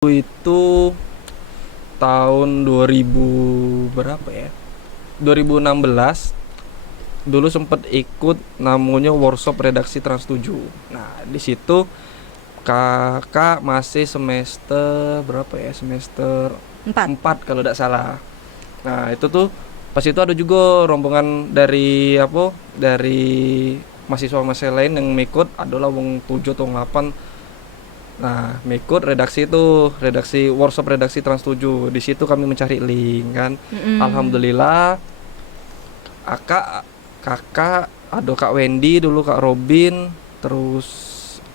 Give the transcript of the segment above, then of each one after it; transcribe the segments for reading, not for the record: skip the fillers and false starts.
Itu tahun 2000 berapa ya? 2016 dulu sempat ikut namanya workshop redaksi Trans 7. Nah, di situ kakak masih semester berapa ya? Semester 4 kalau tidak salah. Nah, itu tuh pas itu ada juga rombongan dari dari mahasiswa lain yang ikut, adalah wong 7 atau 8. Nah, mengikut redaksi workshop redaksi Trans 7. Di situ kami mencari link kan. Alhamdulillah kakak ada Kak Wendy dulu, Kak Robin, terus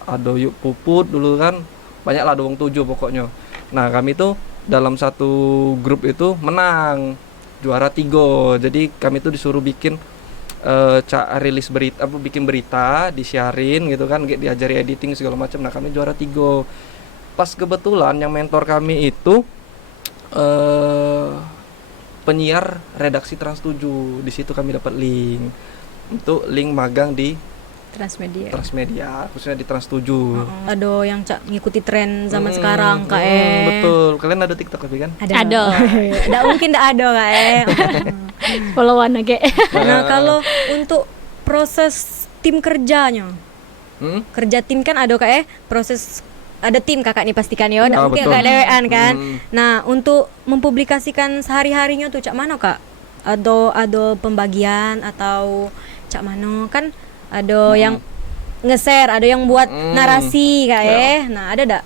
ada Yuk Puput dulu kan. Banyak lah, ada wong 7 pokoknya. Nah, kami tuh dalam satu grup itu menang juara 3. Jadi kami tuh disuruh bikin rilis berita, bikin berita, disiarin gitu kan, diajari editing segala macam. Nah, kami juara 3. Pas kebetulan yang mentor kami itu penyiar redaksi Trans 7. Di situ kami dapat link untuk link magang di Transmedia, khususnya di Trans 7. Ada yang ngikuti tren zaman sekarang Kak Betul. Kalian ada TikTok tapi kan? Ada. Enggak mungkin enggak ada Kak followan aja. Nah, kalau untuk proses tim kerjanya. Kerja tim kan ada Kak proses ada tim kakak nih pastikan ya, enggak mungkin Kak dewean kan. Nah, untuk mempublikasikan sehari-harinya tuh cak mana Kak? Ada pembagian atau cak mana kan? Ada yang nge-share, ada yang buat narasi Kak Nah, ada enggak?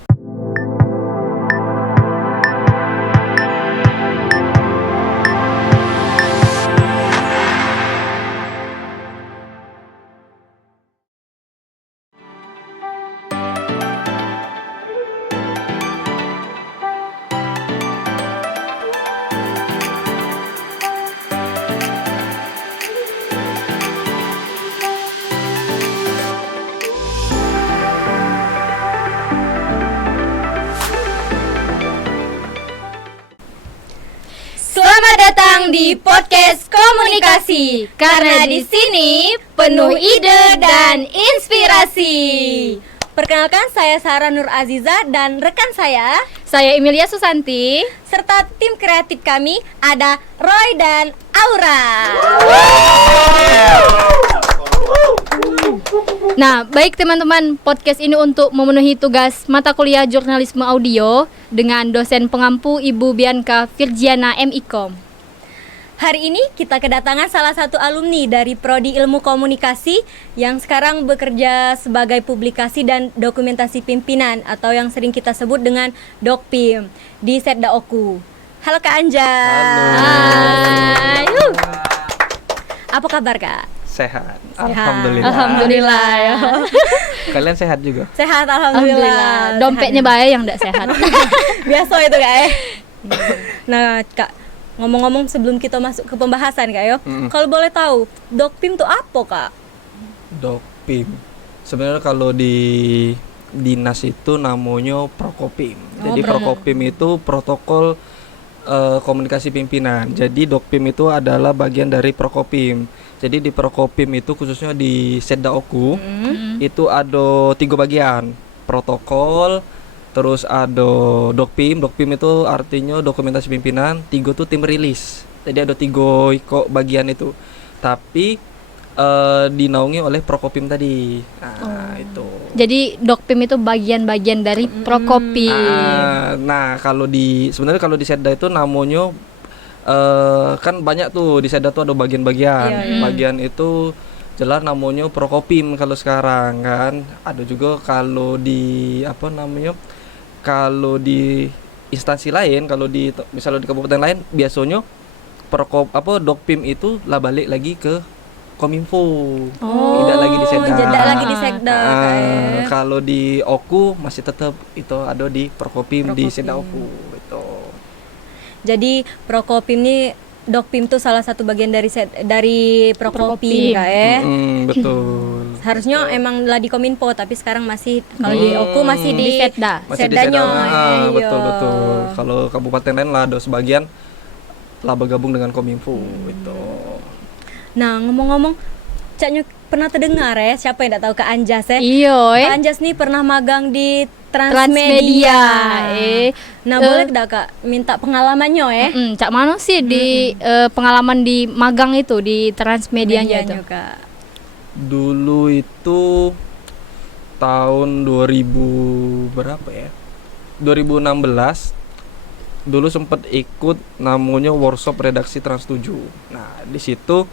Selamat datang di podcast komunikasi, karena di sini penuh ide dan inspirasi. Perkenalkan, saya Sarah Nur Aziza dan rekan saya Emilia Susanti, serta tim kreatif kami ada Roy dan Aura. Nah, baik teman-teman, podcast ini untuk memenuhi tugas mata kuliah jurnalisme audio dengan dosen pengampu Ibu Bianca Virgiana MIKOM. Hari ini kita kedatangan salah satu alumni dari Prodi Ilmu Komunikasi yang sekarang bekerja sebagai publikasi dan dokumentasi pimpinan atau yang sering kita sebut dengan Dokpim di Setda Oku. Halo Kak Anja. Hai. Apa kabar Kak? Sehat. Alhamdulillah. Ya. Kalian sehat juga? Sehat, alhamdulillah. Dompetnya bahaya yang enggak sehat. Biasa itu Kak Nah Kak, ngomong-ngomong sebelum kita masuk ke pembahasan Kak kalau boleh tahu, Dokpim itu apa Kak? Dokpim sebenarnya kalau di dinas itu namanya Prokopim. Jadi Prokopim itu protokol komunikasi pimpinan. Jadi Dokpim itu adalah bagian dari Prokopim. Jadi di Prokopim itu khususnya di Setda Oku itu ada 3 bagian, protokol, terus ada Dokpim. Dokpim itu artinya dokumentasi pimpinan. 3 tuh tim rilis. Jadi ada 3 bagian itu. Tapi dinaungi oleh Prokopim tadi. Nah, itu. Jadi Dokpim itu bagian-bagian dari Prokopim. Nah, sebenarnya kalau di Setda itu namanya kan banyak tuh, di Setda tuh ada bagian-bagian. Bagian itu jelas namanya Prokopim kalau sekarang kan. Ada juga kalau di kalau di instansi lain, kalau di misalnya di kabupaten lain biasanya Dokpim itu lah balik lagi ke Kominfo. Tidak lagi di Setda. Tidak lagi di Setda. Kalau di Oku masih tetap itu ada di Prokopim di Setda Oku itu. Jadi Prokopim ini, Dokpim itu salah satu bagian dari Prokopim Kak Betul. Harusnya emang lah di Kominfo, tapi sekarang masih kalau di Oku masih di Setda. Seddanya. Betul. Kalau kabupaten lain lah ada sebagian lah bergabung dengan Kominfo itu. Nah, ngomong-ngomong, pernah terdengar ya, siapa yang tidak tahu Kak Anjas ya? Iyo, Kak Anjas nih pernah magang di Transmedia. Nah, boleh tidak Kak minta pengalamannya ya? Cak mana sih di pengalaman di magang itu di Transmedianya itu? Medianya, Kak. Dulu itu tahun 2000 berapa ya? 2016 dulu sempat ikut namanya workshop redaksi Trans 7. Nah, di situ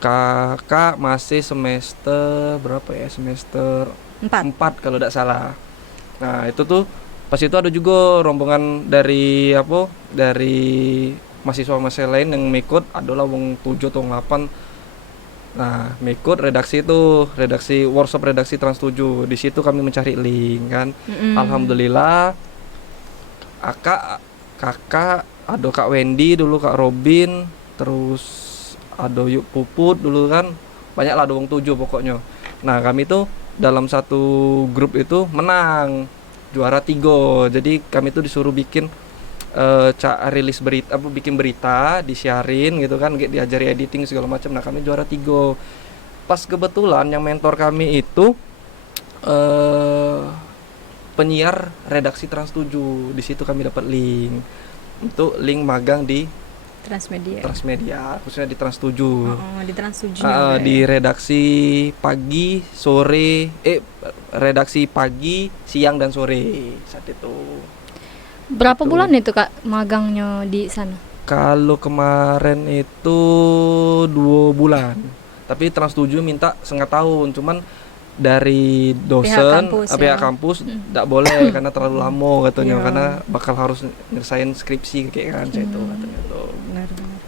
kakak masih semester berapa ya? Semester 4 kalau tidak salah. Nah, itu tuh pas itu ada juga rombongan dari dari mahasiswa lain yang mengikut, adalah wong 7 atau 8. Nah, mengikut redaksi workshop redaksi Trans 7. Di situ kami mencari link kan. Alhamdulillah kakak ada Kak Wendy dulu, Kak Robin, terus ada Yuk Puput dulu kan. Banyak lah, ada wong 7 pokoknya. Nah, kami tuh dalam satu grup itu menang juara 3. Jadi kami tuh disuruh bikin rilis berita, bikin berita, disiarin gitu kan, diajari editing segala macam. Nah, kami juara 3. Pas kebetulan yang mentor kami itu penyiar redaksi Trans 7. Di situ kami dapat link untuk link magang di Transmedia, khususnya di Trans 7. Di Trans 7. Di redaksi pagi, sore, redaksi pagi, siang dan sore saat itu. Berapa bulan itu Kak magangnya di sana? Kalau kemarin itu 2 bulan. Tapi Trans 7 minta setengah tahun, cuman dari dosen pihak kampus tidak boleh karena terlalu lama katanya, karena bakal harus nyelesain skripsi kayak kan itu katanya tuh. Benar-benar.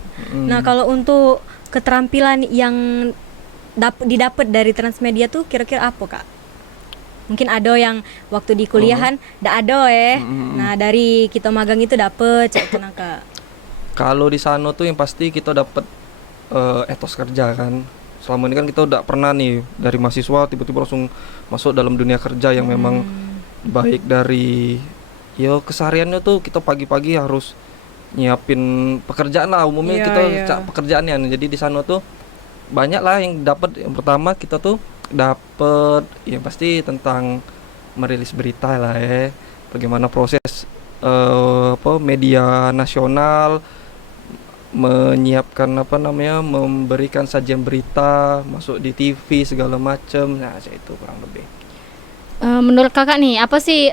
Nah, kalau untuk keterampilan yang didapat dari Transmedia tuh kira-kira apa Kak? Mungkin ada yang waktu di kuliahan tidak ada ya. Nah, dari kita magang itu dapat cek Kak. Kalau di sana tuh yang pasti kita dapat etos kerja kan. Selama ini kan kita udah pernah nih dari mahasiswa tiba-tiba langsung masuk dalam dunia kerja yang memang baik dari kesehariannya tuh kita pagi-pagi harus nyiapin pekerjaan lah umumnya, kita pekerjaannya. Jadi di sana tuh banyak lah yang dapat. Yang pertama kita tuh dapat yang pasti tentang merilis berita lah ya, bagaimana proses media nasional menyiapkan memberikan sajian berita masuk di TV segala macam. Nah, itu kurang lebih. Menurut kakak nih, apa sih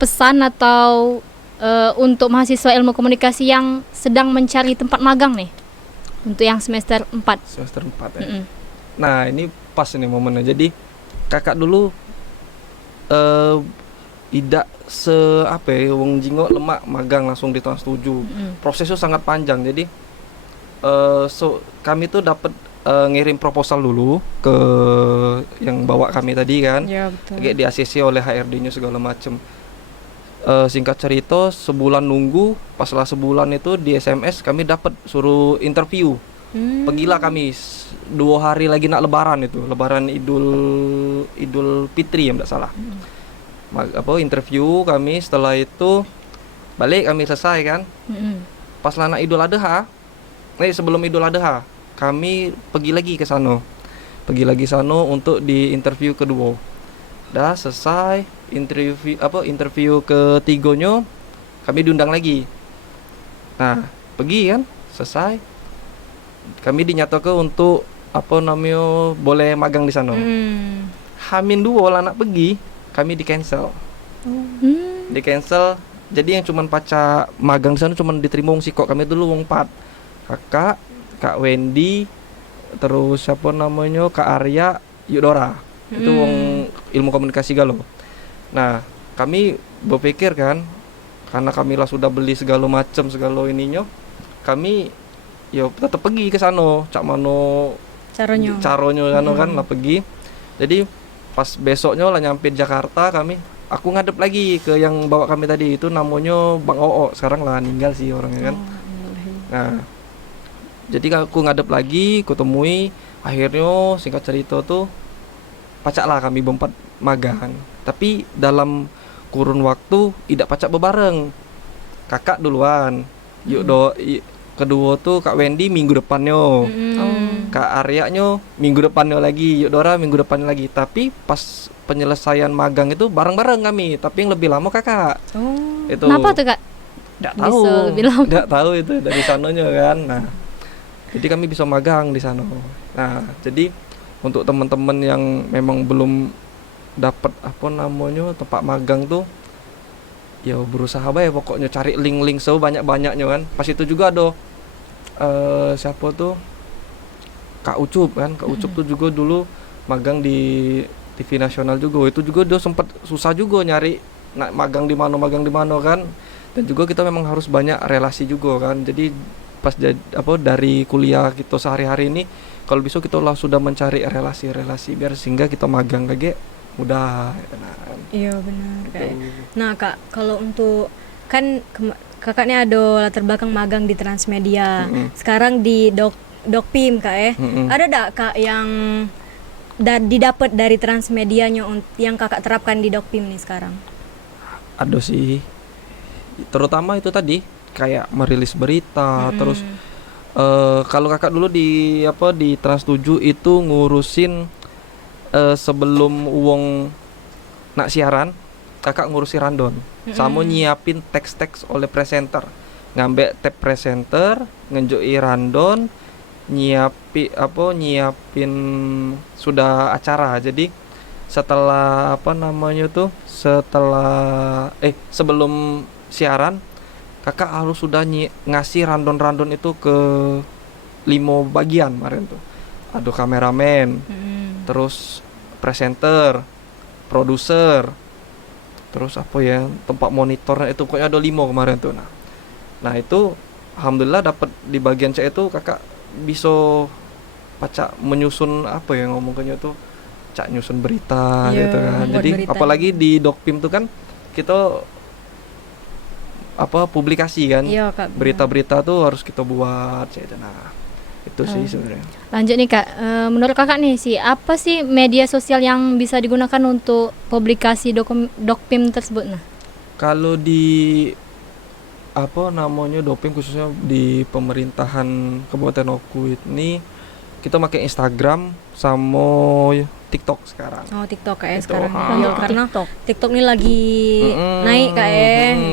pesan atau untuk mahasiswa ilmu komunikasi yang sedang mencari tempat magang nih untuk yang semester 4? Semester 4 ya. Nah, ini pas nih momennya. Jadi kakak dulu tidak wong jingok lemak magang langsung di Trans 7. Prosesnya sangat panjang. Jadi kami tuh dapat ngirim proposal dulu ke yang bawa kami tadi kan. Ya, betul. Kayak di ACC oleh HRD-nya segala macem. Singkat cerita, sebulan nunggu, pas lah sebulan itu di SMS kami dapat suruh interview. Pergilah kami 2 hari lagi nak lebaran itu, lebaran Idul Fitri ya, tidak salah. Interview kami, setelah itu balik kami selesai kan. Pas lah nak Idul Adha, sebelum Idul Adha kami pergi lagi ke sana untuk di interview kedua. Dah selesai interview ketiganya, kami diundang lagi. Nah, pergi kan, selesai kami dinyatakan untuk boleh magang di sana. Hamin 2 lah nak pergi, kami di cancel. Jadi yang cuman pacar magang di sana cuman diterima wong sikok. Kami dulu wong 4. Kakak, Kak Wendy, terus Kak Arya, Yudora. Itu wong ilmu komunikasi galau. Nah, kami berpikir kan, karena kami lah sudah beli segala macam segala ininya, kami tetap pergi ke sana. Cak mano caronyo kan lah pergi. Jadi pas besoknya lah nyampe Jakarta, aku ngadep lagi ke yang bawa kami tadi, itu namanya Bang Oo. Sekarang lah meninggal sih orangnya kan. Nah, jadi aku ngadep lagi, kutemui, akhirnya singkat cerita tuh pacak lah kami berempat magang. Tapi dalam kurun waktu tidak pacak bebareng. Kakak duluan, kedua tuh Kak Wendy minggu depannya, Kak Arya nyo minggu depannya lagi, Yuk Dora minggu depannya lagi. Tapi pas penyelesaian magang itu bareng-bareng kami, tapi yang lebih lama kakak. Itu Kenapa tuh Kak? nggak Bisa tahu, lebih lama? nggak tahu itu dari sananya kan. Nah, jadi kami bisa magang di sana. Nah, jadi untuk teman-teman yang memang belum dapat apa namanya tempat magang tuh, ya berusaha ya pokoknya cari link-link sebanyak-banyaknya kan. Pas itu juga ada siapa tuh Kak Ucup kan. Kak Ucup tuh juga dulu magang di TV nasional juga. Itu juga dia sempat susah juga nyari magang di mana kan. Dan juga kita memang harus banyak relasi juga kan. Jadi pas dari kuliah kita sehari-hari ini, kalau bisa kita lah sudah mencari relasi-relasi biar sehingga kita magang kayak mudah ya kan. Iya benar kayak. Nah Kak, kalau untuk kan kakak ini ada latar belakang magang di Transmedia. Sekarang di Dokpim Kak Ada enggak Kak yang didapat dari Transmedianya yang kakak terapkan di Dokpim nih sekarang? Ada sih. Terutama itu tadi kayak merilis berita, terus kalau kakak dulu di Trans 7 itu ngurusin sebelum uang nak siaran, kakak ngurusi randon, sama nyiapin teks-teks oleh presenter, ngambil tab presenter, ngenjoi randon, nyiapin sudah acara. Jadi setelah sebelum siaran, kakak harus sudah ngasih randon-randon itu ke 5 bagian kemarin tuh. Ada kameramen, terus presenter, produser, terus tempat monitor itu pokoknya ada 5 kemarin tuh. Nah itu alhamdulillah dapat di bagian saya itu kakak bisa menyusun ngomongnya tuh nyusun berita gitu kan. Jadi berita. Apalagi di Dokpim tuh kan kita publikasi kan. Iya, Kak, berita-berita tuh harus kita buat gitu. Nah itu sih sebenarnya. Lanjut nih Kak, menurut kakak nih apa sih media sosial yang bisa digunakan untuk publikasi Dokpim tersebut? Nah, kalau di Dokpim khususnya di pemerintahan Kabupaten Oku ini kita pakai Instagram sama TikTok sekarang. Oh, TikTok sekarang. Iya, karena TikTok ini lagi naik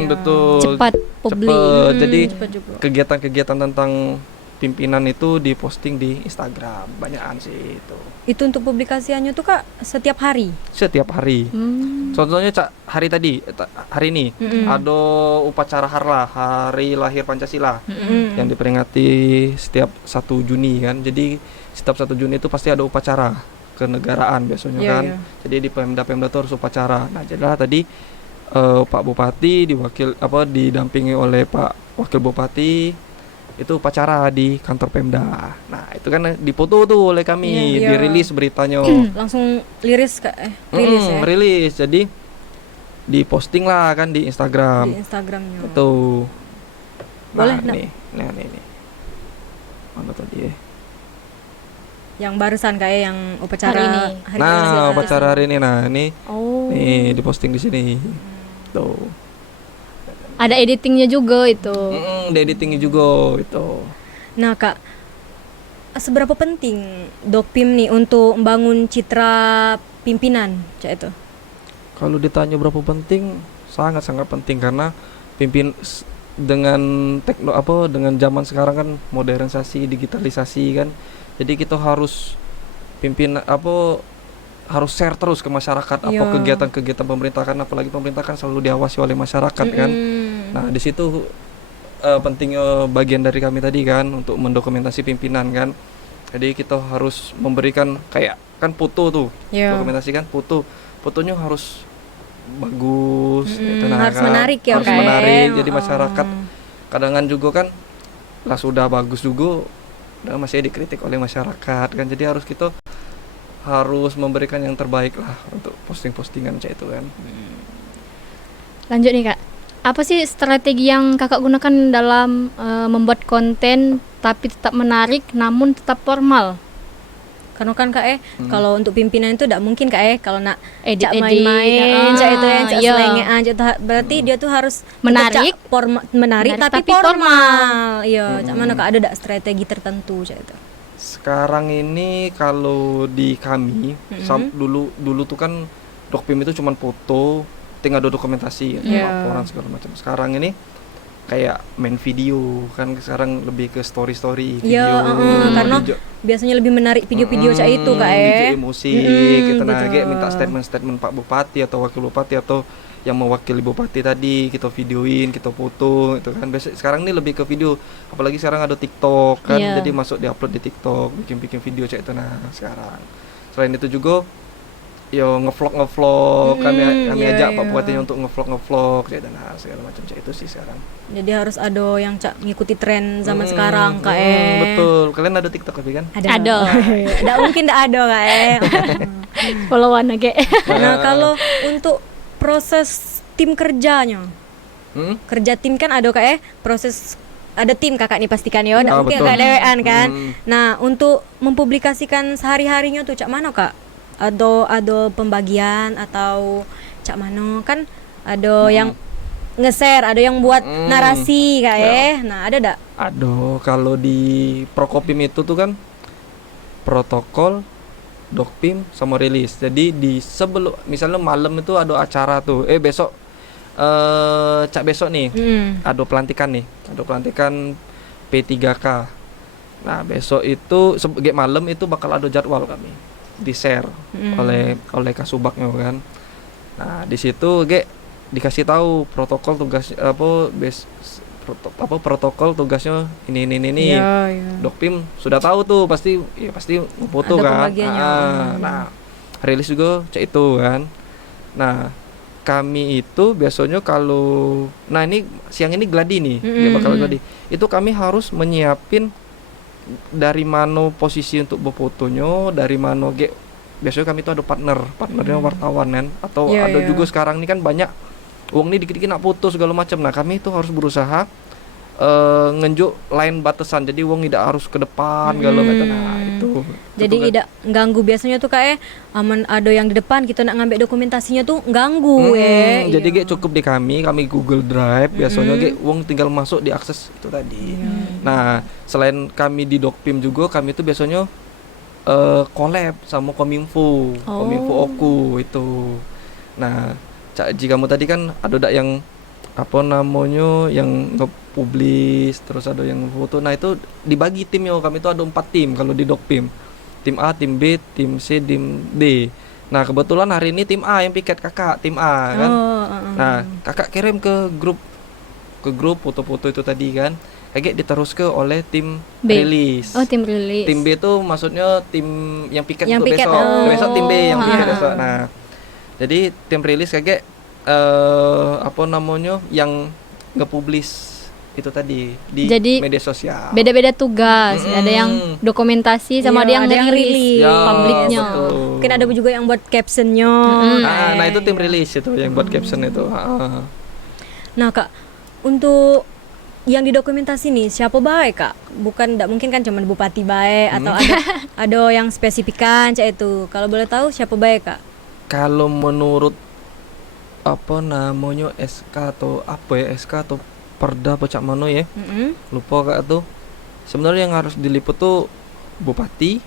betul. Cepat publik. Jadi kegiatan-kegiatan tentang pimpinan itu diposting di Instagram, banyakan sih itu. Itu untuk publikasiannya tuh Kak setiap hari? Setiap hari. Contohnya hari ini ada upacara Harlah, Hari Lahir Pancasila, yang diperingati setiap 1 Juni kan. Jadi setiap 1 Juni itu pasti ada upacara kenegaraan biasanya kan. Jadi di Pemda tuh harus upacara. Nah, jadilah tadi Pak Bupati didampingi oleh Pak Wakil Bupati itu upacara di kantor Pemda. Nah itu kan dipoto tuh oleh kami, dirilis beritanya. Langsung rilis rilis. Jadi diposting lah kan di Instagram. Di Instagramnya. Tuh. Boleh nih. Mana tadi ya? Yang barusan yang upacara hari ini. Upacara hari ini. Nah ini. Nih diposting di sini. Tuh. Ada editingnya juga itu. Ada editingnya juga itu. Nah Kak, seberapa penting Dokpim nih untuk membangun citra pimpinan itu? Kalau ditanya berapa penting, sangat-sangat penting karena dengan dengan zaman sekarang kan modernisasi, digitalisasi kan. Jadi kita harus harus share terus ke masyarakat kegiatan-kegiatan pemerintah kan, apalagi pemerintah kan selalu diawasi oleh masyarakat kan. Nah di situ pentingnya bagian dari kami tadi kan untuk mendokumentasi pimpinan kan. Jadi kita harus memberikan kayak kan foto tuh, dokumentasi kan fotonya harus bagus, harus menarik harus menarik. Jadi masyarakat kadang juga kan lah sudah bagus juga, masih dikritik oleh masyarakat kan. Jadi harus memberikan yang terbaik lah untuk posting-postingan itu kan. Lanjut nih Kak, apa sih strategi yang kakak gunakan dalam membuat konten tapi tetap menarik namun tetap formal? Karena kan kak kalau untuk pimpinan itu tidak mungkin kak kalau nak cak Edit-edit, main-main, cak itu yang cak iya. selengean, berarti dia tuh harus Menarik. menarik tapi tapi formal. Iya, cak mana kak ada tidak strategi tertentu cak itu? Sekarang ini kalau di kami dulu tuh kan Dokpim itu cuman foto, tinggal ada dokumentasi, laporan segala macam. Sekarang ini kayak main video kan, sekarang lebih ke story video. Karena biasanya lebih menarik video-video cak itu kak DJ musik kita betul. minta statement Pak Bupati atau Wakil Bupati atau yang mewakili Bupati tadi, kita videoin, kita foto itu kan. Biasa sekarang ini lebih ke video, apalagi sekarang ada TikTok kan, jadi masuk diupload di TikTok, bikin video cak itu. Nah sekarang selain itu juga yo ngevlog kami ajak Pak Bupatinya untuk ngevlog cak itu. Nah segala macam cak itu sih sekarang. Jadi harus ada yang cak ngikuti tren zaman sekarang kak Betul. Kalian ada TikTok tapi kan? Ada. Tidak mungkin tidak ada kak Followan aja. Nah kalau untuk proses tim kerjanya, kerja tim kan ada kak proses ada tim kakak nih pastikan ya, tidak mungkin betul. kak dewean kan. Nah untuk mempublikasikan sehari-harinya tuh cak mana kak? Ada pembagian atau cak mana kan? Ada yang nge-share, ada yang buat narasi kak Nah ada dak? Aduh, kalau di Prokopim itu tuh kan protokol, Dokpim sama rilis. Jadi di sebelum misalnya malam itu ada acara tuh. Besok cak besok nih ada pelantikan P3K. Nah, besok itu malam itu bakal ada jadwal kami di-share oleh Kasubagnya kan. Nah, di situ dikasih tahu protokol tugas protokol tugasnya ini. Iya. Dokpim sudah tahu tuh pasti foto Ada kan. pembagiannya. Nah, rilis juga cek itu kan. Nah, kami itu biasanya kalau ini siang ini gladi nih, dia bakal gladi. Itu kami harus menyiapin dari mana posisi untuk berfotonya, dari mana biasanya kami itu ada partnernya wartawan kan, atau ada juga sekarang ini kan banyak uang ini dikit-dikit nak foto segala macam. Nah kami itu harus berusaha ngenjuk line batasan, jadi uang tidak harus ke depan kalau macam. Nah itu jadi tidak ganggu biasanya tuh kayak aman ada yang di depan kita nak ngambil dokumentasinya tuh ganggu jadi cukup di kami Google Drive biasanya uang tinggal masuk diakses itu tadi. Nah selain kami di Dokpim juga kami itu biasanya collab sama Kominfo Oku itu. Nah Cak Ji kamu tadi kan ada yang yang nge-publish, terus ada yang foto. Nah itu dibagi timnya, kami itu ada 4 tim kalau di Dokpim. Tim A, tim B, tim C, tim D. Nah kebetulan hari ini tim A yang piket kakak, tim A kan. Nah kakak kirim ke grup foto-foto itu tadi kan. Kayak diterus ke oleh tim rilis. Oh tim rilis. Tim B itu maksudnya tim yang piket untuk piket, besok. Besok tim B yang piket besok. Nah jadi tim rilis kayak yang nge-publish itu tadi di jadi, media sosial. Beda-beda tugas, ada yang dokumentasi sama ada yang rilis publiknya. Mungkin ada juga yang buat captionnya. Nah itu tim rilis itu yang buat caption itu. Nah kak, untuk yang didokumentasi nih siapa baik kak? Bukan, tidak mungkin kan cuma bupati baik atau ada yang spesifikan cak itu. Kalau boleh tahu siapa baik kak? Kalau menurut SK atau Perda apa cak mano ya, lupa kak tuh. Sebenarnya yang harus diliput tuh bupati,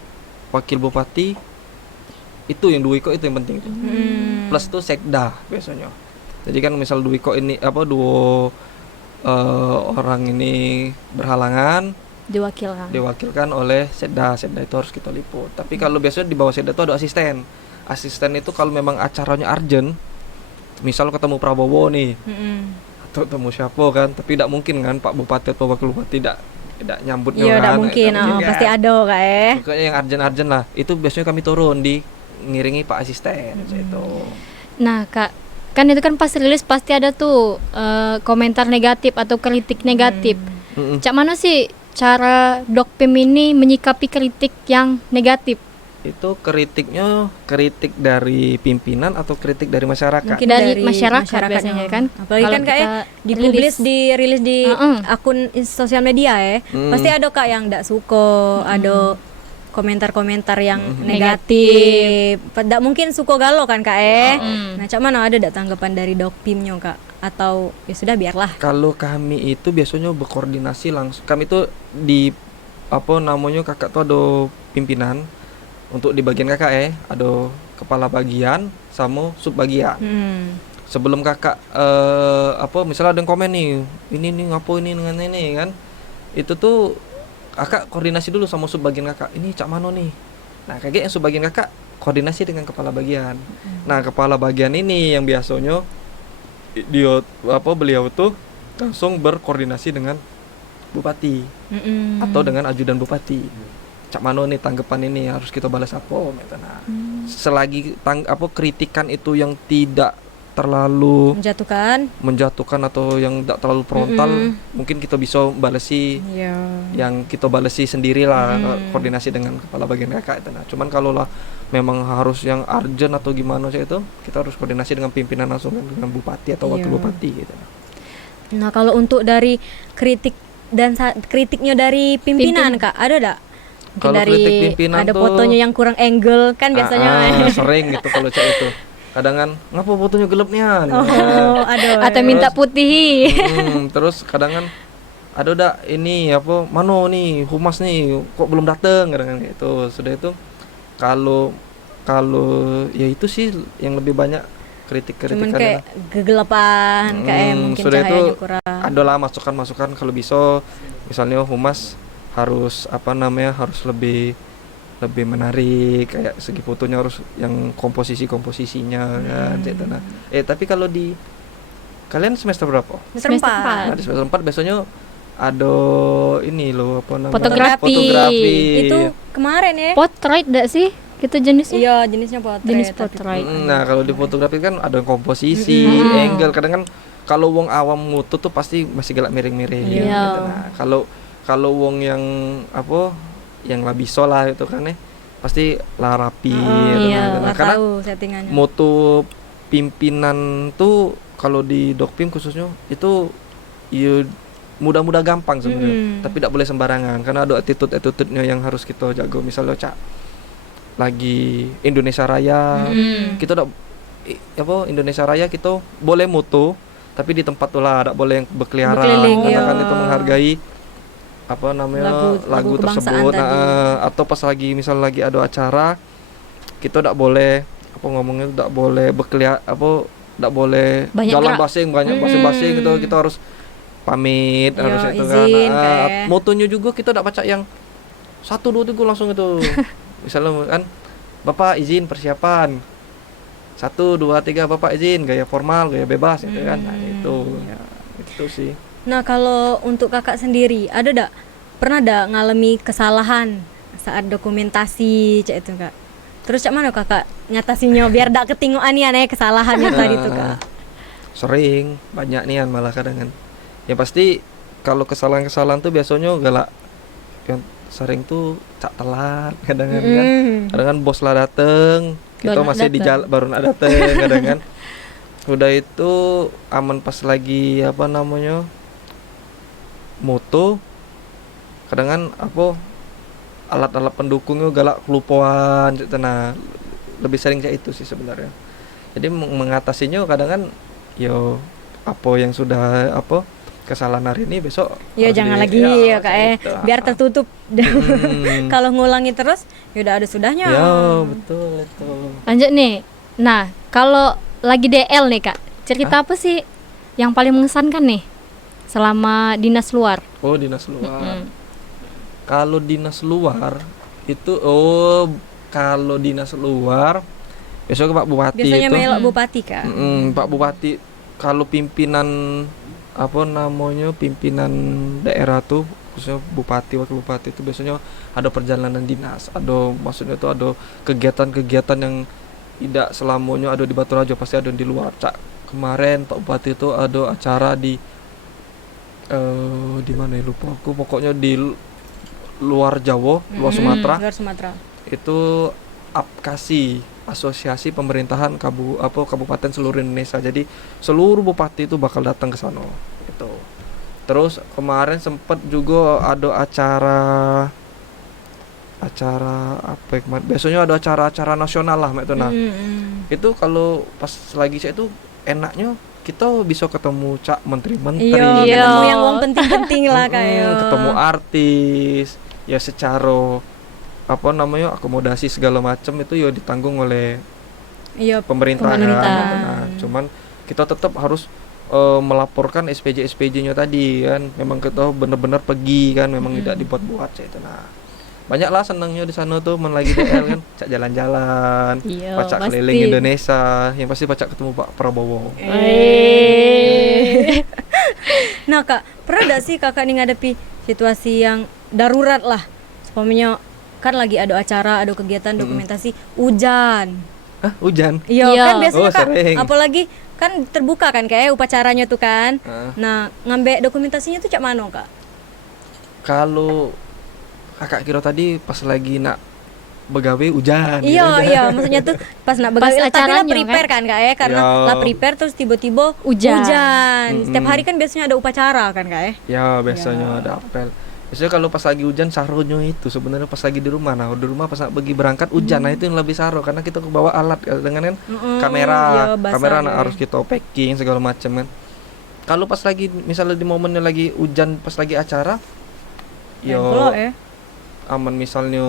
wakil bupati, itu yang dua itu yang penting tuh. Plus tuh sekda biasanya. Jadi kan misal dua ini dua orang ini berhalangan, diwakilkan oleh sekda itu harus kita liput. Tapi kalau biasanya di bawah sekda itu ada asisten itu kalau memang acaranya urgent, misal ketemu Prabowo nih atau ketemu siapa kan, tapi tidak mungkin kan Pak Bupati atau Wakil Bupati tidak nyambutnya. Iya, tidak mungkin, pasti ada kak Pokoknya yang urgent lah, itu biasanya kami turun di ngiringi Pak Asisten itu. Nah kak, kan itu kan pas rilis pasti ada tuh komentar negatif atau kritik negatif. Cak mana sih cara Dokpim ini menyikapi kritik yang negatif? Itu kritik dari pimpinan atau kritik dari masyarakat? Mungkin dari masyarakat biasanya kan. Apalagi kan kayak dirilis di akun sosial media pasti ada kak yang tidak suka, ada komentar-komentar yang negatif. Tidak mungkin suko galo kan kak Nah cak mana ada tanggapan dari Dokpimnya kak? Atau ya sudah biarlah? Kalau kami itu biasanya berkoordinasi langsung. Kami itu di apa namanya kakak tuh ada pimpinan untuk di bagian kakak ada kepala bagian sama sub bagian. Sebelum kakak apa misalnya ada yang komen nih, ini nih ngapo ini dengan ini kan, itu tuh kakak koordinasi dulu sama sub bagian kakak, ini cak mano nih. Nah kakak yang sub bagian kakak koordinasi dengan kepala bagian. Nah kepala bagian ini yang biasanya dia apa beliau tuh langsung berkoordinasi dengan bupati atau dengan ajudan bupati. Cak mano nih tanggapan ini harus kita balas apa? Nah, selagi apa kritikan itu yang tidak terlalu menjatuhkan atau yang tidak terlalu frontal, mungkin kita bisa balesi yang kita balesi sendirilah, koordinasi dengan kepala bagian kakak itu. Nah, cuman kalau lah memang harus yang urgent atau gimana sih itu, kita harus koordinasi dengan pimpinan langsung dengan bupati atau wakil bupati gitu. Nah, kalau untuk dari kritiknya dari pimpinan kak, ada enggak? Kalau kritik pimpinan ada tuh fotonya yang kurang angle kan biasanya. Sering gitu kalau cak itu. Kadang kan ngapa fotonya gelap nih aduh. Atau minta putih. Terus kadang kan ada ini apa mano nih humas nih kok belum datang kadang kan gitu. Sudah itu kalau ya itu sih yang lebih banyak kritik-kritikan. Cuman kayak kegelapan kayak mungkin sudah itu kurang. Adalah masukan-masukan kalau bisa misalnya humas harus harus lebih menarik, kayak segi fotonya harus yang komposisinya kan gitu. Nah, tapi kalau di kalian semester berapa? Semester 4. Nah, di semester 4 biasanya ada ini loh apa namanya? Fotografi. Itu kemarin ya. Portrait enggak sih? Gitu jenisnya? Iya, jenisnya portrait. Jenis portrait. Nah, kalau di fotografi kan ada komposisi, angle. Kadang kan kalau wong awam mutu tuh pasti masih gelak miring-miring gitu. Nah, kalau wong yang apa yang lebih lah itu kan pasti lah rapi karena moto pimpinan tuh kalau di Dokpim khususnya itu ya mudah-mudah gampang sebenarnya, tapi tidak boleh sembarangan karena ada attitude-nya yang harus kita jaga. Misalnya cak lagi Indonesia Raya, kita Indonesia Raya kita boleh moto tapi di tempat tuh lah tidak boleh yang berkeliaran karena kan itu menghargai apa namanya lagu tersebut. Atau pas lagi misal lagi ada acara kita tidak boleh tidak boleh tidak boleh jalan basing gitu, kita harus pamit harus itu izin, kan motonya juga kita tidak baca yang 1 2 3 langsung itu misalnya kan bapak izin persiapan 1 2 3 bapak izin gaya formal gaya bebas gitu kan. Nah itu sih. Nah kalau untuk kakak sendiri pernah ngalami kesalahan saat dokumentasi cak itu kak? Terus cak mana kakak nyatasinya biar dak ketinguan nih kesalahannya tadi tuh kak? Sering banyak nih malah kadang kan. Ya pasti kalau kesalahan tuh biasanya galak yang sering tuh cak telat kadang kan bos lah dateng kita masih di jalan baru nak dateng kadang kan. Udah itu aman pas lagi apa namanya moto kadang kan alat-alat pendukungnya galak kelupaan nah lebih sering kayak itu sih sebenarnya. Jadi mengatasinya kadang kan yo apa yang sudah kesalahan hari ini besok ya jangan lagi kak biar tertutup. Kalau ngulangi terus ya udah ada sudahnya. Ya betul itu. Lanjut nih. Nah kalau lagi DL nih kak, cerita apa sih yang paling mengesankan nih selama dinas luar? Oh dinas luar. Kalau dinas luar itu kalau dinas luar biasanya Pak Bupati biasanya itu. melok Bupati kak. Pak Bupati kalau pimpinan pimpinan daerah tuh khususnya bupati wakil bupati itu biasanya ada perjalanan dinas, maksudnya itu ada kegiatan-kegiatan yang tidak selamanya ada di Batu Rajo, pasti ada di luar. Cak kemarin Pak Bupati itu ada acara di mana ya lupa aku, pokoknya di luar Jawa, luar Sumatera. Itu APKASI, Asosiasi Pemerintahan Kabupaten seluruh Indonesia. Jadi seluruh bupati itu bakal datang ke sana gitu. Terus kemarin sempat juga ada acara apa ya kemarin, biasanya ada acara-acara nasional lah mek itu. Nah itu kalau pas lagi saya itu enaknya kita bisa ketemu cak menteri-menteri, Iya, ketemu yang wong penting-penting lah kayak. ketemu artis, ya secara apa namanya akomodasi segala macam itu ya ditanggung oleh Iya, pemerintah. pemerintah. Nah, cuman kita tetap harus melaporkan SPJ-SPJ-nya tadi kan, memang kita benar-benar pergi kan, memang tidak dibuat-buat saya itu. Nah, banyak lah senangnya di sana tuh men lagi DL kan, cak jalan-jalan, Iya, pacak pasti. keliling Indonesia, yang pasti pacak ketemu Pak Prabowo. Nah kak, pernah gak sih kakak nih ngadepi situasi yang darurat lah, umpamanya kan lagi ada acara, ada kegiatan dokumentasi, hujan. Ah, hujan. Iya Iya. kan biasanya Oh, kak, sering. apalagi kan terbuka kan kayak upacaranya tuh kan. Ah. Nah ngambil dokumentasinya tuh cak mano kak? Kalau kakak kira tadi pas lagi nak begawe hujan. Iya gitu. iya, maksudnya tuh pas nak Pas begawe, tapi lah acaranya, prepare kan kak ya, karena Iya. lah prepare terus tiba-tiba Hujan. Setiap hari kan biasanya ada upacara kan kak ya. Ya biasanya ada apel. Biasanya kalau pas lagi hujan sarunya itu sebenarnya pas lagi di rumah. Nah di rumah pas nak pergi berangkat hujan, nah itu yang lebih saru karena kita kebawa alat dengan kan kamera, iya, basah kamera ya. nah, harus kita packing segala macam kan. Kalau pas lagi misalnya di momennya lagi hujan pas lagi acara, Kalau yo aman misalnya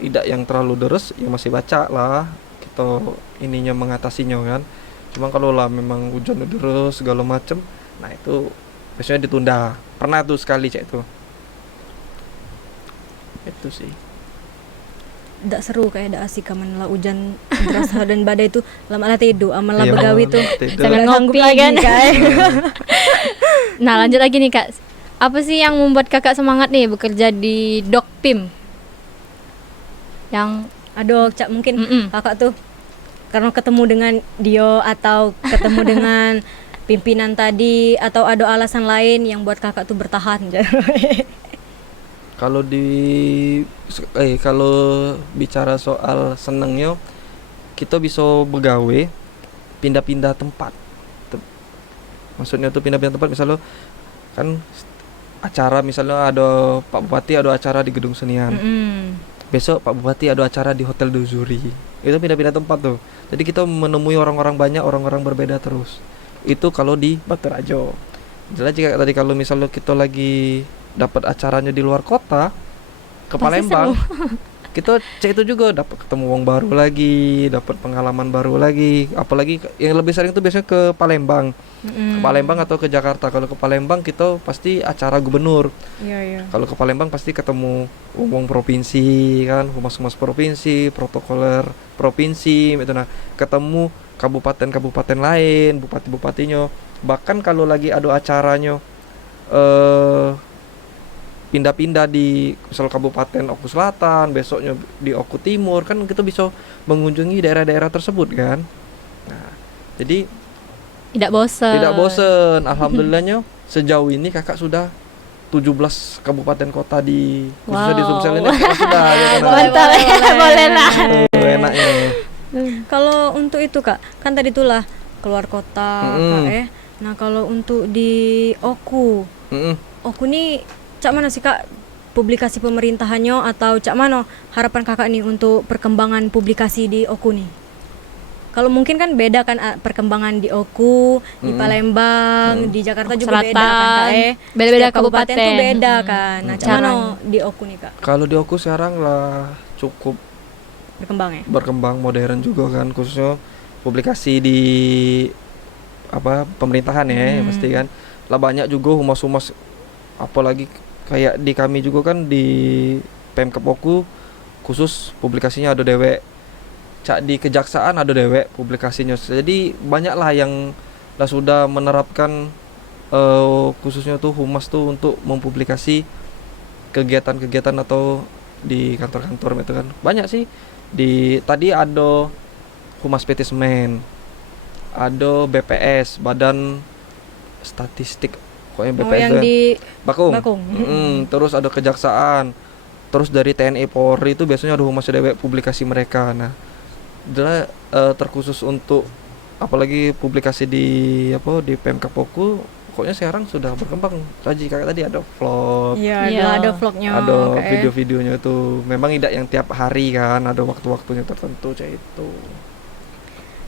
tidak yang terlalu deres ya masih baca lah kita ininya mengatasinya kan. Cuma kalau lah memang hujan deres segala macem, nah itu biasanya ditunda. Pernah tuh sekali cek itu sih. Ndak seru kayak ndak asik kaman lah hujan deras dan badai itu lama lah tidur aman lah Iya, begawi tuh tidur. Sambil nggak sanggup ngopi lagi, kan. Kak. Nah, lanjut lagi nih Kak. Apa sih yang membuat Kakak semangat nih bekerja di Dokpim? Yang Aduh cak mungkin Mm-mm. kakak tuh karena ketemu dengan Dio atau ketemu dengan pimpinan tadi atau ada alasan lain yang buat kakak tuh bertahan. Kalau kalau bicara soal senengnya, kita bisa begawe pindah-pindah tempat. Maksudnya tuh pindah-pindah tempat, misalnya kan acara misalnya ada Pak Bupati ada acara di Gedung Senian. Besok Pak Bupati ada acara di Hotel Dozuri. Itu pindah-pindah tempat tuh. Jadi kita menemui orang-orang banyak, orang-orang berbeda terus. Itu kalau di Baturajo. Jelas jika tadi kalau misalnya kita lagi dapat acaranya di luar kota ke Pasti Palembang, kita cek itu juga dapat ketemu wong baru lagi, dapat pengalaman baru lagi. Apalagi yang lebih sering itu biasanya ke Palembang. Ke Palembang atau ke Jakarta. Kalau ke Palembang kita pasti acara gubernur. Iya. Kalau ke Palembang pasti ketemu wong provinsi kan, humas-humas provinsi, protokoler provinsi gitu. Nah, ketemu kabupaten-kabupaten lain, bupati-bupatinya. Bahkan kalau lagi ada acaranya pindah-pindah di misal kabupaten Oku Selatan, besoknya di Oku Timur, kan kita bisa mengunjungi daerah-daerah tersebut kan. Nah, jadi tidak bosan. tidak bosen. Alhamdulillahnya sejauh ini kakak sudah 17 kabupaten kota di khususnya di Wow. Sumsel ini kakak sudah ya kan. Mantap ya, boleh lah. Enaknya. Kalau untuk itu kak, kan tadi tuh lah keluar kota kak ya. Nah kalau untuk di Oku, Oku nih cak mana sih kak publikasi pemerintahannya atau cak mana harapan kakak nih untuk perkembangan publikasi di Oku nih? Kalau mungkin kan beda kan perkembangan di Oku, di Palembang, di Jakarta Oku juga beda kan kak Selatan, beda-beda Setiap kabupaten tuh kabupaten. beda kan. Nah cak mana di Oku nih kak Kalau di Oku sekarang lah cukup berkembang ya? berkembang modern juga kan, khususnya publikasi di apa pemerintahan ya pasti kan lah banyak juga humas-humas, apalagi kayak di kami juga kan di Pemkab Oku khusus publikasinya ada dewek, cak di kejaksaan ada dewek publikasinya. Jadi banyak lah yang lah sudah menerapkan khususnya tuh humas tuh untuk mempublikasi kegiatan-kegiatan atau di kantor-kantor itu kan banyak sih. Di tadi ada Humas PT Semen, ada BPS Badan Statistik, pokoknya BPS yang tuh ya. di Bakung. Bakung. Terus ada Kejaksaan, terus dari TNI Polri itu biasanya ada humas dewek publikasi mereka. Nah, adalah terkhusus untuk apalagi publikasi di apa di Pemkab Oku pokoknya sekarang sudah berkembang. Tadi kakak tadi ada vlog, Iya, Iya. ada vlognya. ada kayak. video-videonya tuh. Memang tidak yang tiap hari kan, ada waktu-waktunya tertentu kayak itu.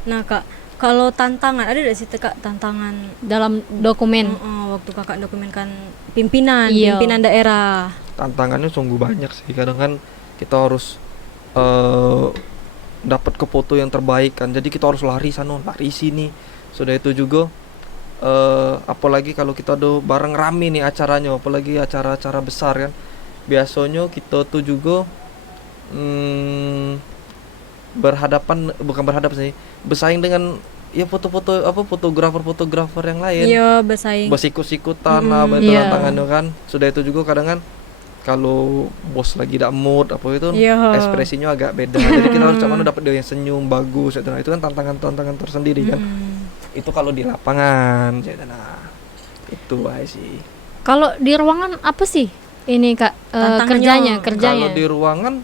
Nah kak, kalau tantangan ada nggak sih kak tantangan dalam dokumen. waktu kakak dokumenkan pimpinan Iya. pimpinan daerah? Tantangannya sungguh banyak sih. Kadang kan kita harus dapat ke foto yang terbaik kan. Jadi kita harus lari sana, lari sini. Sudah itu juga apalagi kalau kita ada bareng rame nih acaranya, apalagi acara-acara besar kan. Biasanya kita tuh juga bukan berhadapan sih, bersaing dengan ya foto-foto fotografer yang lain. Iya, bersaing. Bersikut-sikutan lah, Iya. tangannya kan. Sudah itu juga kadang kan kalau bos lagi tidak mood apa itu Iya. ekspresinya agak beda. Jadi kita harus cuman dapat dia yang senyum bagus itu. Nah, itu kan tantangan tersendiri kan. Itu kalau di lapangan nah itu aja sih. Kalau di ruangan apa sih ini kak Tantangannya. kerjanya? Kalau di ruangan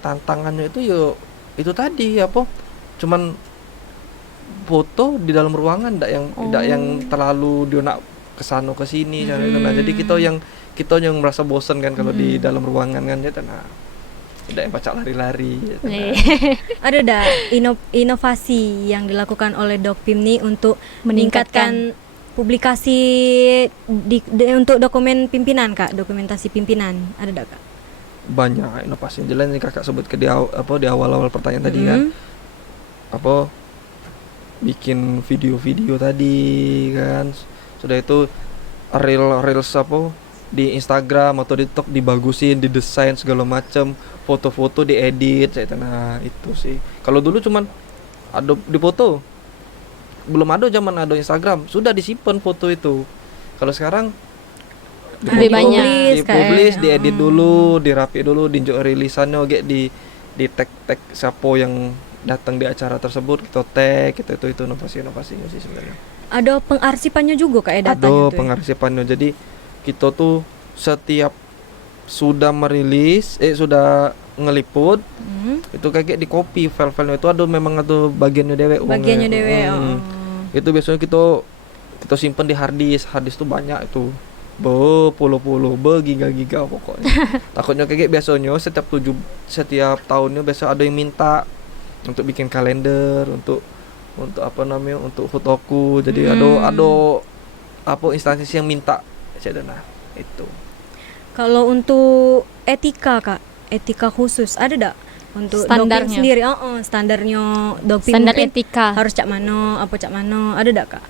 tantangannya itu yo itu tadi apa cuman foto di dalam ruangan tidak yang terlalu dia nak kesana ke sini nah jadi kita yang merasa bosan kan kalau di dalam ruangan kan ya nah tidak yang baca lari-lari gitu, nah. Ada dah inovasi yang dilakukan oleh Dokpim nih untuk meningkatkan publikasi untuk dokumen pimpinan kak, dokumentasi pimpinan ada dak kak? Banyak inovasi jelas nih kakak sebut di awal-awal pertanyaan tadi kan apa bikin video-video tadi kan, sudah itu reels apa di Instagram atau di TikTok dibagusin, didesain segala macam, foto-foto diedit, nah itu sih. Kalau dulu cuman ada di foto, belum ada zaman ada Instagram, sudah disimpan foto itu. Kalau sekarang Lebih banyak. dipublish, diedit dulu, dirapi dulu, dinjok rilisannya oke di tag siapa yang datang di acara tersebut, kita tag, itu inovasinya sih sebenarnya. Ada pengarsipannya juga kak datanya Ada tuh ya? pengarsipannya. Jadi kita tuh setiap sudah merilis sudah ngeliput itu kayak di copy file-filenya itu memang ada bagiannya dewe itu biasanya kita simpan di hard disk tuh banyak itu puluh giga pokoknya. Takutnya kayak biasanya setiap tahunnya biasa ada yang minta untuk bikin kalender untuk apa namanya untuk fotoku. Jadi ada apa instansi yang minta nah itu. Kalau untuk etika kak, etika khusus ada dak untuk Standarnya. Dokpim sendiri? Standarnya Dokpim Standar mungkin etika. harus cak mano ada dak kak?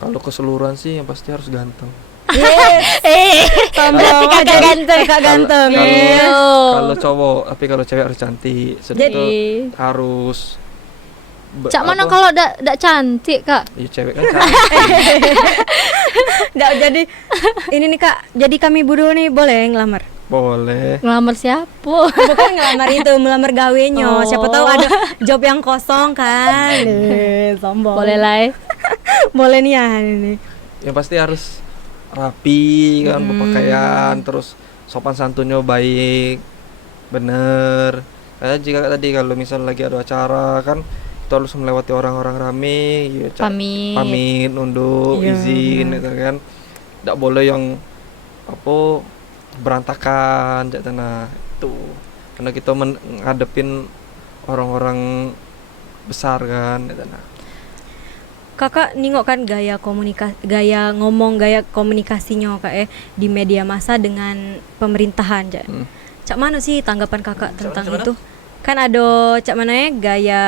Kalau keseluruhan sih yang pasti harus ganteng. Sombong kakak ganteng, kakak ganteng. Kalau cowok, tapi kalau cewek harus cantik. Sedih itu harus Cak mana kalau dak cantik kak? Iya cewek kan cantik. Nggak, jadi ini nih kak, jadi kami berdua nih boleh ngelamar? Boleh. Ngelamar siapa? Bukan ngelamar itu, melamar gawenya. Oh. Siapa tahu ada job yang kosong kan. Sombong. Boleh lah. Boleh nih ya ini. Yang pasti harus rapi kan, berpakaian, terus sopan santunnya baik, bener. Kayak jika tadi kalau misal lagi ada acara kan kita harus melewati orang-orang rame, ya, pamit, nunduk, Iya, izin, gitu kan. Tidak boleh yang apa berantakan, nah itu. Karena kita menghadapin orang-orang besar kan, gitu nah. Kakak nengok kan gaya komunikasinya kak di media massa dengan pemerintahan ja. Cak mana sih tanggapan kakak tentang itu? Kan ada cak mana ya gaya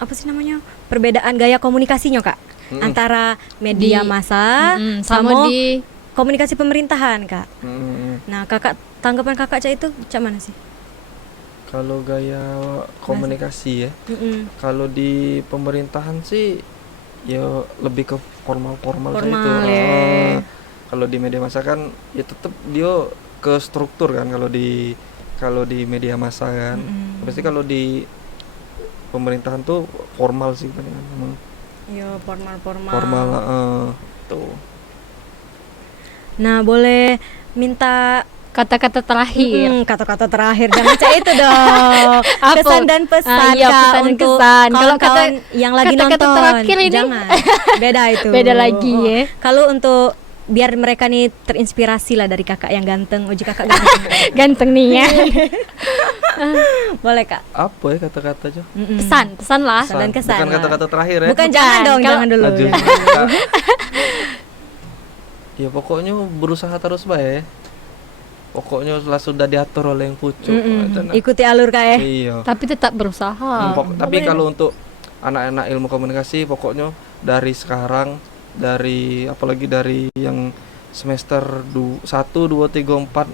apa sih namanya perbedaan gaya komunikasinya kak antara media massa sama di komunikasi pemerintahan kak. Nah kakak tanggapan kakak cak itu cak mana sih? Kalau gaya komunikasi ya, kalau di pemerintahan sih ya lebih ke formal itu. Ya. Kalau di media massa kan ya tetap dia ke struktur kan kalau di media massa kan. Pasti kalau di pemerintahan tuh formal sih kan. Iya formal. Tuh. Nah boleh minta kata-kata terakhir. Kata-kata terakhir jangan cak itu dong. Apa? Pesan dan pesan Iya, Kak, pesan dan untuk kesan. Kalau kawan-kawan yang lagi kata-kata nonton. terakhir ini Jangan. Beda itu. Beda lagi ya. Kalau untuk biar mereka nih terinspirasi lah dari kakak yang ganteng. Uji kakak ganteng. Ganteng nih ya. Boleh Kak. Apa ya kata-kata aja? Pesan lah. Pesan dan kesan. Bukan kata-kata terakhir ya. Bukan jangan dong, Kalau- jangan dulu. Lanjut. Jangan. Ya pokoknya berusaha terus baik. Pokoknya sudah diatur oleh yang pucuk. Ikuti alur Kak ya. Iya. Tapi tetap berusaha. Tapi kalau untuk anak-anak ilmu komunikasi pokoknya dari sekarang, dari apalagi dari yang semester 1, 2, 3, 4,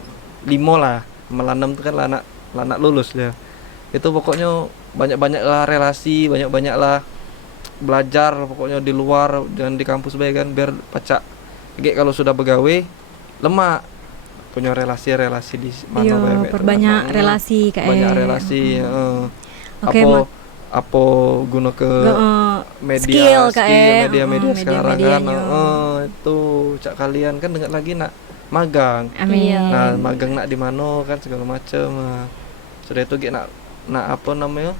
5 lah, malah 6 itu kan lah anak lulus ya. Itu pokoknya banyak-banyaklah relasi, banyak-banyaklah belajar pokoknya di luar dan di kampus baik kan, biar pacak kayak kalau sudah begawe lemak punya relasi-relasi di mana Iya, baik-baik. perbanyak relasi Kak. Banyak relasi. Oke, apa guna ke media skill, Kak, media media sekarang kan medianya. itu cak kalian kan dengar lagi nak magang. Amin. Iya. Nah magang nak di mana kan segala macam. Sudah itu nak apa namanya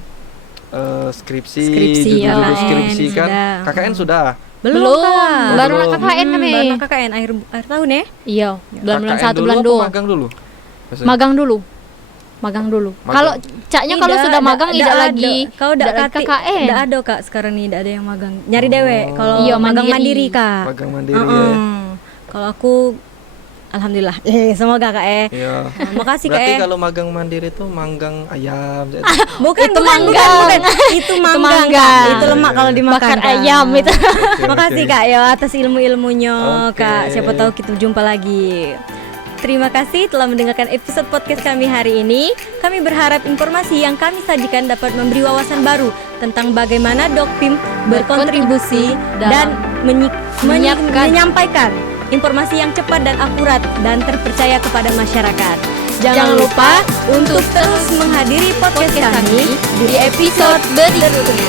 skripsi Skripsi, judul KKN skripsi kan sudah. KKN sudah. Belum Kak. Baru belum. nak KKN kami. Baru nak KKN akhir tahun ya. Iya, bulan KKN 1 dulu bulan apa 2. magang dulu. Maksudnya? Magang dulu. Magang dulu. Magang. Kalau caknya kalau Tidak, sudah magang tidak tidak ada. lagi. Kau tidak tidak lagi KKN. Tidak ada Kak sekarang nih, tidak ada yang magang. Nyari dewe. Kalau Iya, magang mandiri. mandiri Kak. Magang mandiri ya. Kalau aku alhamdulillah. Semoga Kak Iya. Makasih Kak. Berarti kalau magang mandiri itu manggang ayam. Bukan Itu bukan, manggang. bukan. Itu manggang. manggang. Kak. Itu lemak kalau dimakan. Bakar Kak. ayam itu. Makasih Kak ya atas ilmu-ilmunya Oke. Kak. Siapa tahu kita jumpa lagi. Terima kasih telah mendengarkan episode podcast kami hari ini. Kami berharap informasi yang kami sajikan dapat memberi wawasan baru tentang bagaimana Dokpim berkontribusi dan menyampaikan informasi yang cepat dan akurat dan terpercaya kepada masyarakat. Jangan lupa untuk terus menghadiri podcast kami di episode berikutnya.